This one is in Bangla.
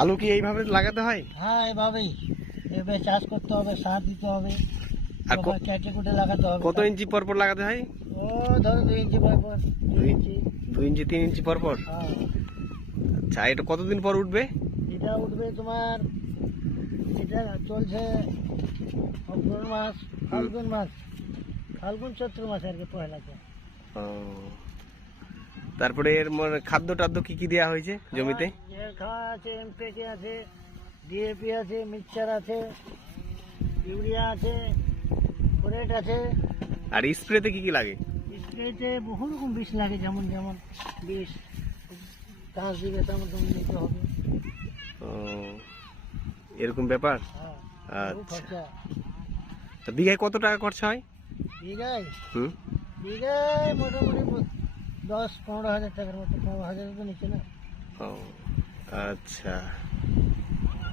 আলু কি এইভাবে লাগাতে হয়? হ্যাঁ, এভাবেই এভাবে চাষ করতে হবে, সার দিতে হবে, আর কেটে কুটে লাগাতে হবে। কত ইঞ্চি পর পর লাগাতে হয়? ও ধরো 2 ইঞ্চি পর পর, 2 ইঞ্চি। 2 ইঞ্চি 3 ইঞ্চি পর পর। হ্যাঁ, আচ্ছা, এটা কতদিন পর উঠবে? এটা উঠবে তোমার, এটা চলছে অক্টোবর মাস, ফাল্গুন মাস, ফাল্গুন চৈত্র মাসে আর কি পয়লাতে। ও, তারপরে এর খাদ্য টাদ্য কি কি দেওয়া হয়েছে জমিতে? এর খাওয়া আছে, এমপিকে আছে, ডিএপি আছে, মিক্সচার আছে, ইউরিয়া আছে, ফোরেট আছে। আর স্প্রেতে কি কি লাগে? স্প্রেতে বহু রকম বিষ লাগে, যেমন যেমন বিষ ঘাস দিবে তেমন তেমন নিতে হবে। ও, এরকম ব্যাপার। হ্যাঁ, বহু আচ্ছা, খরচা। তা বিঘায় কত টাকা খরচা হয়? বিঘায় হুম। বিঘায় মোটামুটি 10-15 হাজার টাকার মতো, 15 হাজার তো নিচে না। ও, আচ্ছা।